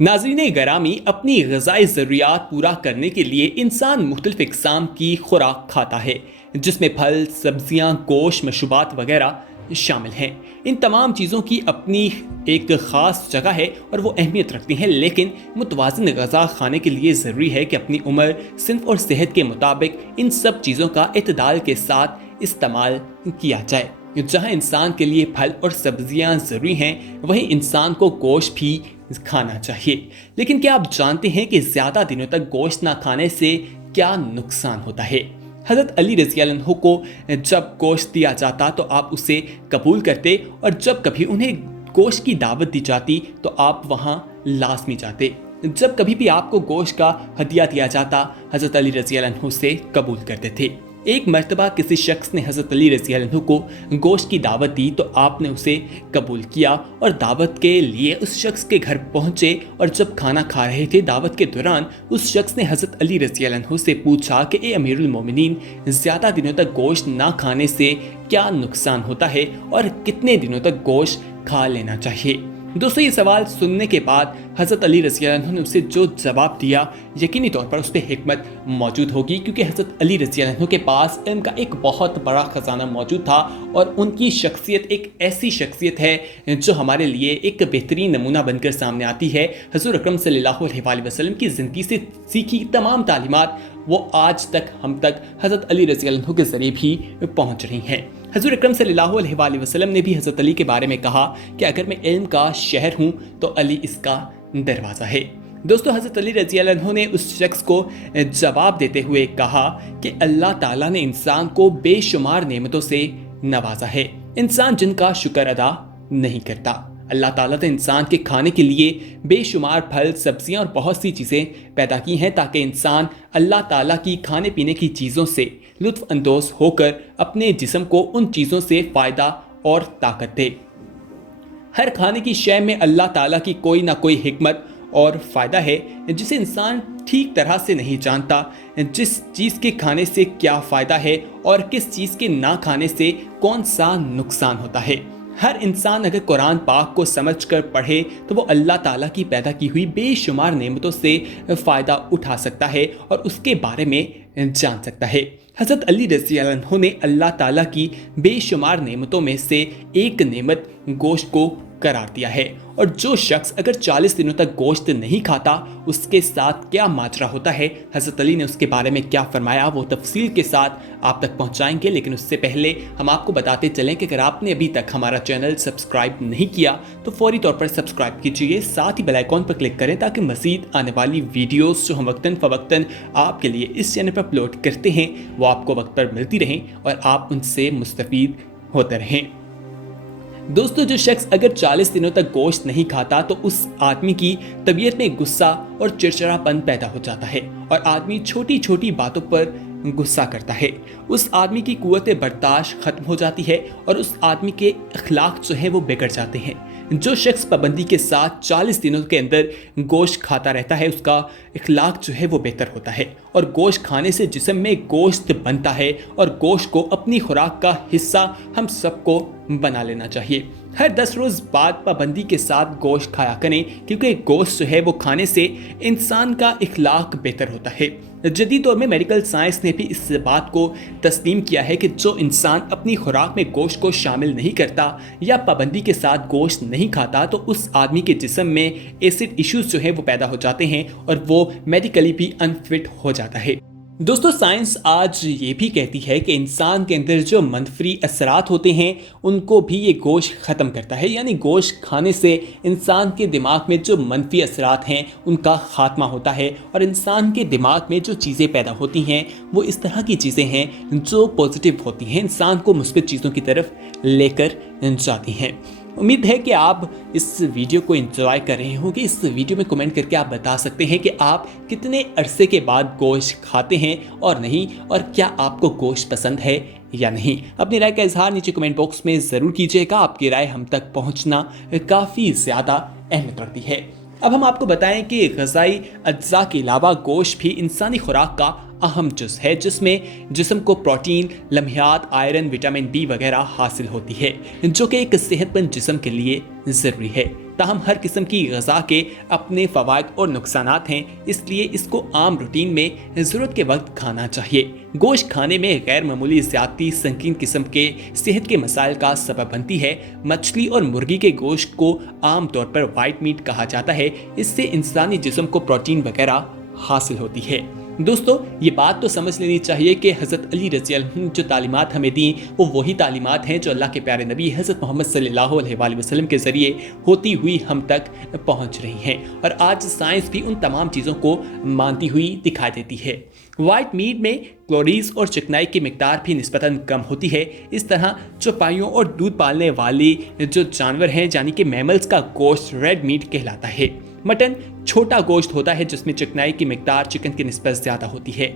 नाज़रीन गरामी, अपनी ग़िज़ाई ज़रूरियात पूरा करने के लिए इंसान मुख्तलिफ़ इक़साम की खुराक खाता है, जिसमें फल, सब्ज़ियाँ, गोश्त, मशरूबात वगैरह शामिल हैं। इन तमाम चीज़ों की अपनी एक ख़ास जगह है और वो अहमियत रखती हैं, लेकिन मुतवाज़िन ग़िज़ा खाने के लिए ज़रूरी है कि अपनी उम्र, सिन्फ़ और सेहत के मुताबिक इन सब चीज़ों का इत्तदाल के साथ इस्तेमाल किया जाए। जहाँ इंसान के लिए फल और सब्जियाँ ज़रूरी हैं, वहीं इंसान को गोश्त भी खाना चाहिए। लेकिन क्या आप जानते हैं कि ज़्यादा दिनों तक गोश्त ना खाने से क्या नुकसान होता है? हज़रत अली रज़ी अल्लाह अन्हु को जब गोश्त दिया जाता तो आप उसे कबूल करते, और जब कभी उन्हें गोश्त की दावत दी जाती तो आप वहाँ लाज़मी जाते। जब कभी भी आपको गोश्त का हदिया दिया जाता, हज़रत अली रज़ी अल्लाह अन्हु से कबूल करते थे। एक मर्तबा किसी शख्स ने हज़रत अली रज़ी अल्लाह अन्हु को गोश्त की दावत दी तो आपने उसे कबूल किया और दावत के लिए उस शख्स के घर पहुंचे। और जब खाना खा रहे थे, दावत के दौरान उस शख्स ने हज़रत अली रज़ी अल्लाह अन्हु से पूछा कि ए अमीरुल मोमिनीन, ज़्यादा दिनों तक गोश्त ना खाने से क्या नुकसान होता है और कितने दिनों तक गोश्त खा लेना चाहिए? दोस्तों, ये सवाल सुनने के बाद हज़रत अली रज़ी अल्लाह अन्हु ने उसे जो जवाब दिया, यकीनी तौर पर उस पर हिकमत मौजूद होगी, क्योंकि हज़रत अली रज़ी अल्लाह अन्हु के पास इल्म का एक बहुत बड़ा ख़जाना मौजूद था। और उनकी शख्सियत एक ऐसी शख्सियत है जो हमारे लिए एक बेहतरीन नमूना बनकर सामने आती है। हुज़ूर अकरम सल्लल्लाहु अलैहि वसल्लम की ज़िंदगी से सीखी तमाम तालीमात वो आज तक हम तक हज़रत अली रज़ी अल्लाह अन्हु के ज़रिए भी पहुँच रही हैं। हुज़ूर अकरम सल्लल्लाहु अलैहि वसल्लम ने भी हज़रत अली के बारे में कहा कि अगर मैं इल्म का शहर हूँ तो अली इसका दरवाज़ा है। दोस्तों, हज़रत अली रज़ी अल्लाह अन्हु ने उस शख्स को जवाब देते हुए कहा कि अल्लाह ताला ने इंसान को बेशुमार नेमतों से नवाजा है, इंसान जिनका शुक्र अदा नहीं करता। अल्लाह ताला ने इंसान के खाने के लिए बेशुमार फल, सब्जियां और बहुत सी चीज़ें पैदा की हैं ताकि इंसान अल्लाह ताला की खाने पीने की चीज़ों से लुत्फ़ अंदोज़ होकर अपने जिस्म को उन चीज़ों से फ़ायदा और ताकत दे। हर खाने की शय में अल्लाह ताला की कोई ना कोई हिकमत और फ़ायदा है जिसे इंसान ठीक तरह से नहीं जानता। जिस चीज़ के खाने से क्या फ़ायदा है और किस चीज़ के ना खाने से कौन सा नुकसान होता है। हर इंसान अगर कुरान पाक को समझकर पढ़े तो वो अल्लाह ताला की पैदा की हुई बेशुमार नेमतों से फ़ायदा उठा सकता है और उसके बारे में जान सकता है। हज़रत अली रज़ी अल्लाह अन्हु ने अल्लाह ताला की बेशुमार नेमतों में से एक नेमत गोश्त को करार दिया है। और जो शख्स अगर 40 दिनों तक गोश्त नहीं खाता, उसके साथ क्या माजरा होता है, हज़रत अली ने उसके बारे में क्या फरमाया, वो तफसील के साथ आप तक पहुंचाएंगे। लेकिन उससे पहले हम आपको बताते चलें कि अगर आपने अभी तक हमारा चैनल सब्सक्राइब नहीं किया तो फौरी तौर पर सब्सक्राइब कीजिए, साथ ही बेल आइकॉन पर क्लिक करें ताकि मज़ीद आने वाली वीडियोस जो हम वक्तन फ़वक्तन आपके लिए इस चैनल पर अपलोड करते हैं वो आपको वक्त पर मिलती रहें और आप उनसे मुस्तफ़ीद होते रहें। दोस्तों, जो शख्स अगर 40 दिनों तक गोश्त नहीं खाता तो उस आदमी की तबीयत में गुस्सा और चिड़चिड़ापन पैदा हो जाता है और आदमी छोटी छोटी बातों पर गुस्सा करता है। उस आदमी की कुव्वत बर्दाश्त ख़त्म हो जाती है और उस आदमी के अखलाक जो है वो बिगड़ जाते हैं। जो शख्स पाबंदी के साथ 40 दिनों के अंदर गोश्त खाता रहता है, उसका अखलाक जो है वो बेहतर होता है और गोश्त खाने से जिस्म में गोश्त बनता है और गोश्त को अपनी खुराक का हिस्सा हम सबको बना लेना चाहिए। हर 10 रोज़ बाद पाबंदी के साथ गोश्त खाया करें, क्योंकि गोश्त जो है वो खाने से इंसान का इखलाक बेहतर होता है। जदीद दौर में मेडिकल साइंस ने भी इस बात को तस्लीम किया है कि जो इंसान अपनी खुराक में गोश्त को शामिल नहीं करता या पाबंदी के साथ गोश्त नहीं खाता तो उस आदमी के जिस्म में एसिड इश्यूज जो है वो पैदा हो जाते हैं और वो मेडिकली भी अनफिट हो जाता है। दोस्तों, साइंस आज ये भी कहती है कि इंसान के अंदर जो मनफी असरात होते हैं उनको भी ये गोश्त ख़त्म करता है, यानी गोश्त खाने से इंसान के दिमाग में जो मनफी असरात हैं उनका ख़ात्मा होता है और इंसान के दिमाग में जो चीज़ें पैदा होती हैं वो इस तरह की चीज़ें हैं जो पॉजिटिव होती हैं, इंसान को मुस्बित चीज़ों की तरफ लेकर जाती हैं। उम्मीद है कि आप इस वीडियो को एंजॉय कर रहे होंगे। इस वीडियो में कमेंट करके आप बता सकते हैं कि आप कितने अरसे के बाद गोश्त खाते हैं और नहीं, और क्या आपको गोश्त पसंद है या नहीं। अपनी राय का इजहार नीचे कमेंट बॉक्स में ज़रूर कीजिएगा। आपकी राय हम तक पहुंचना काफ़ी ज़्यादा अहमियत रखती है। अब हम आपको बताएं कि ग़िज़ाई अज्जा के अलावा गोश्त भी इंसानी खुराक का अहम जुज़ है जिसमें जिस्म को प्रोटीन, लम्हियात, आयरन, विटामिन बी वगैरह हासिल होती है, जो कि एक सेहतमंद जिस्म के लिए ज़रूरी है। ताहम हर किस्म की ग़िज़ा के अपने फ़वाइद और नुकसानात हैं, इसलिए इसको आम रूटीन में ज़रूरत के वक्त खाना चाहिए। गोश्त खाने में गैर मामूली ज़्यादती संगीन किस्म के सेहत के मसाइल का सबब बनती है। मछली और मुर्गी के गोश्त को आम तौर पर वाइट मीट कहा जाता है। इससे इंसानी जिस्म को प्रोटीन वगैरह हासिल होती है। दोस्तों, ये बात तो समझ लेनी चाहिए कि हज़रत अली रज़ी अल्लाह अन्हु जो तालीमात हमें दी वो वही तालीमात हैं जो अल्लाह के प्यारे नबी हज़रत मोहम्मद सल्लल्लाहु अलैहि वसल्लम के ज़रिए होती हुई हम तक पहुँच रही हैं, और आज साइंस भी उन तमाम चीज़ों को मानती हुई दिखाई देती है। वाइट मीट में क्लोरीज और चिकनाई की मिकदार भी निस्बतन कम होती है। इस तरह चौपाइयों और दूध पालने वाली जो जानवर हैं यानी कि मैमल्स का गोश्त रेड मीट कहलाता है। मटन छोटा गोश्त होता है जिसमें चिकनाई की मिकदार चिकन की निस्बत ज़्यादा होती है,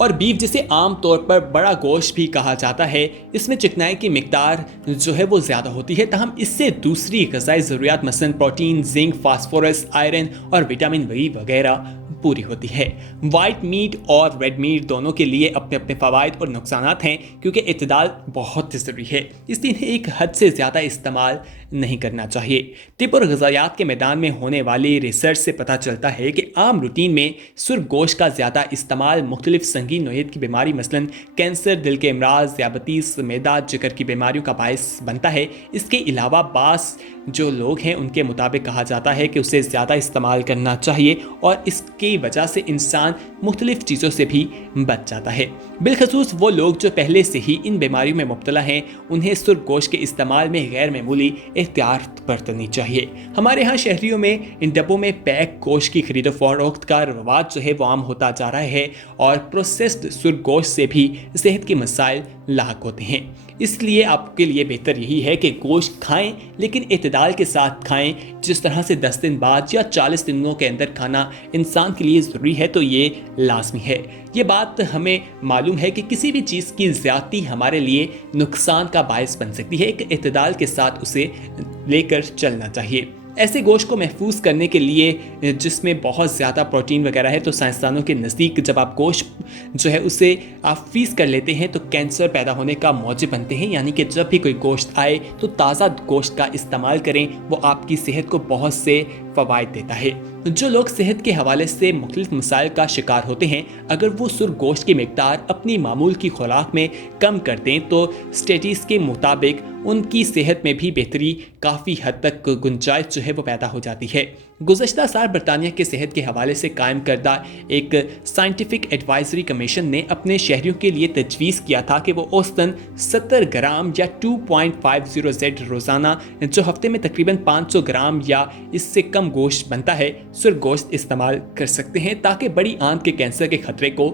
और बीफ जिसे आम तौर पर बड़ा गोश्त भी कहा जाता है, इसमें चिकनाई की मिकदार जो है वो ज़्यादा होती है। तहम इससे दूसरी ग़िज़ाई ज़रूरियात मसलन प्रोटीन, जिंक, फास्फोरस, आयरन और विटामिन बी वगैरह पूरी होती है। वाइट मीट और रेड मीट दोनों के लिए अपने अपने फ़वाइद और नुकसानात हैं, क्योंकि इत्तेदाल बहुत ज़रूरी है, इसलिए इन्हें एक हद से ज़्यादा इस्तेमाल नहीं करना चाहिए। तिब और ग़िज़ायात के मैदान में होने वाली रिसर्च से पता चलता है कि आम रूटीन में सुर्ख गोश्त का ज़्यादा इस्तेमाल मुख्तलिफ संगीन नोयत की बीमारी मसलन कैंसर, दिल के अमराज, दियाबतीस, मैदा, जिगर की बीमारियों का बायस बनता है। इसके अलावा बास जो लोग हैं उनके मुताबिक कहा जाता है कि उसे ज़्यादा इस्तेमाल करना चाहिए, और इसकी वजह से इंसान मुख्तलिफ चीज़ों से भी बच जाता है। बिलखसूस वो लोग जो पहले से ही इन बीमारियों में मुब्तला हैं, उन्हें सुर्ख गोश्त के इस्तेमाल में गैर मामूली एहतियात बरतनी चाहिए। हमारे यहाँ शहरियों में इन डब्बों में पैक गोश्त की खरीदो फरोख्त का रवाज जो है वो आम होता जा रहा है, और प्रोसेस्ड सुर्ख गोश्त से भी सेहत के मसाइल लाक होते हैं। इसलिए आपके लिए बेहतर यही है कि गोश्त खाएं, लेकिन इत्तेदाल के साथ खाएं। जिस तरह से 10 दिन बाद या 40 दिनों के अंदर खाना इंसान के लिए ज़रूरी है, तो ये लाजमी है। ये बात हमें मालूम है कि किसी भी चीज़ की ज़्यादती हमारे लिए नुकसान का बायस बन सकती है। एक इत्तेदाल के साथ उसे लेकर चलना चाहिए। ऐसे गोश्त को महफूज करने के लिए जिसमें बहुत ज़्यादा प्रोटीन वगैरह है, तो साइंसदानों के नज़दीक जब आप गोश्त जो है उसे आप फ्रीज़ कर लेते हैं तो कैंसर पैदा होने का मौजब बनते हैं। यानी कि जब भी कोई गोश्त आए तो ताज़ा गोश्त का इस्तेमाल करें, वो आपकी सेहत को बहुत से फ़वाइद देता है। जो लोग सेहत के हवाले से मुख्तलिफ मसाइल का शिकार होते हैं, अगर वो सुर्ख गोश्त की मिकदार अपनी मामूल की खुराक में कम कर दें तो स्टडीज़ के मुताबिक उनकी सेहत में भी बेहतरी काफ़ी हद तक गुंजाइश जो है वो पैदा हो जाती है। गुज़श्ता साल बरतानिया के सेहत के हवाले से कायम करदा एक साइंटिफिक एडवाइजरी कमीशन ने अपने शहरियों के लिए तजवीज़ किया था कि वो औसतन 70 ग्राम या 2.50 जेड रोज़ाना, जो हफ्ते में तकरीबन 500 ग्राम या इससे कम गोश्त बनता है, सुर्ख गोश्त इस्तेमाल कर सकते हैं, ताकि बड़ी आंत के कैंसर के खतरे को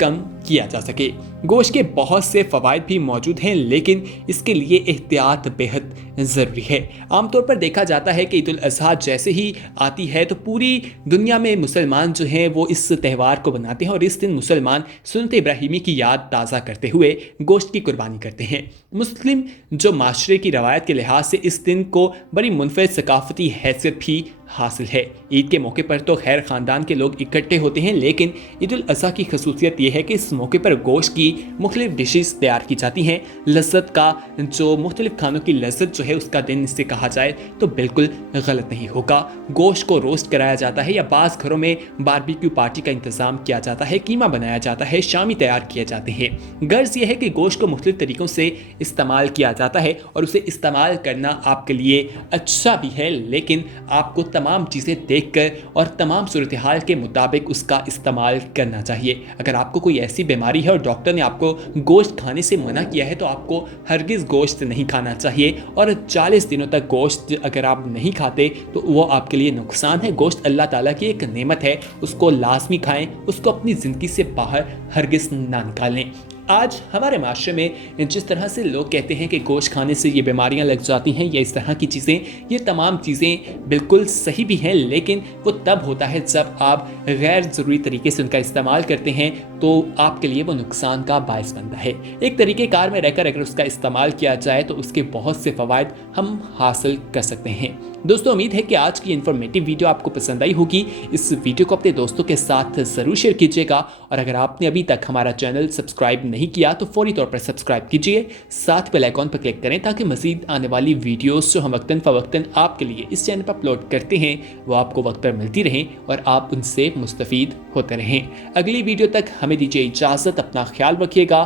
कम किया जा सके। गोश्त के बहुत से फ़वाइद भी मौजूद हैं, लेकिन इसके लिए एहतियात बेहद ज़रूरी है। आमतौर पर देखा जाता है कि ईद उल अज़हा जैसे ही आती है तो पूरी दुनिया में मुसलमान जो हैं वो इस त्यौहार को बनाते हैं, और इस दिन मुसलमान सुन्नत इब्राहिमी की याद ताज़ा करते हुए गोश्त की कुर्बानी करते हैं। मुस्लिम जो माशरे की रवायत के लिहाज से इस दिन को बड़ी मुनफरद सकाफती हैसियत भी हासिल है। ईद के मौके पर तो खैर ख़ानदान के लोग इकट्ठे होते हैं, लेकिन ईद उल अज़हा की खसूसियत यह है कि इस मौके पर गोश्त की मुख्तलिफ डिशेस तैयार की जाती हैं। लज्जत का जो मुख्तलिफ खानों की लज्जत जो है उसका दिन इससे कहा जाए तो बिल्कुल गलत नहीं होगा। गोश्त को रोस्ट कराया जाता है, या बाज़ घरों में बारबेक्यू पार्टी का इंतज़ाम किया जाता है, कीमा बनाया जाता है, शामी तैयार किए जाते हैं। गर्ज यह है कि गोश्त को मुख्तलिफ तरीक़ों से इस्तेमाल किया जाता है, और उसे इस्तेमाल करना आपके लिए अच्छा भी है, लेकिन आपको तमाम चीज़ें देखकर और तमाम सूरत हाल के मुताबिक उसका इस्तेमाल करना चाहिए। अगर आपको कोई ऐसी बीमारी है और डॉक्टर ने आपको गोश्त खाने से मना किया है तो आपको हरगिज़ गोश्त नहीं खाना चाहिए, और 40 दिनों तक गोश्त अगर आप नहीं खाते तो वो आपके लिए नुकसान है। गोश्त अल्लाह ताला की एक नेमत है, उसको लाजमी खाएं, उसको अपनी ज़िंदगी से बाहर हरगिज़ ना निकालें। आज हमारे माशरे में जिस तरह से लोग कहते हैं कि गोश्त खाने से ये बीमारियां लग जाती हैं या इस तरह की चीज़ें, ये तमाम चीज़ें बिल्कुल सही भी हैं, लेकिन वो तब होता है जब आप गैर ज़रूरी तरीके से उनका इस्तेमाल करते हैं, तो आपके लिए वो नुकसान का बायस बनता है। एक तरीक़ेकार में रहकर अगर उसका इस्तेमाल किया जाए तो उसके बहुत से फ़वाइद हम हासिल कर सकते हैं। दोस्तों, उम्मीद है कि आज की इन्फॉर्मेटिव वीडियो आपको पसंद आई होगी। इस वीडियो को अपने दोस्तों के साथ ज़रूर शेयर कीजिएगा और अगर आपने अभी तक हमारा चैनल सब्सक्राइब नहीं किया तो फौरी तौर पर सब्सक्राइब कीजिए, साथ बेल आइकॉन पर क्लिक करें ताकि मज़ीद आने वाली वीडियोस जो हम वक्तन फ़वक्तन आपके लिए इस चैनल पर अपलोड करते हैं वो आपको वक्त पर मिलती रहें और आप उनसे मुस्तफ़ीद होते रहें। अगली वीडियो तक हमें दीजिए इजाज़त, अपना ख्याल रखिएगा।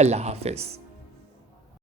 अल्लाह हाफ़िज़।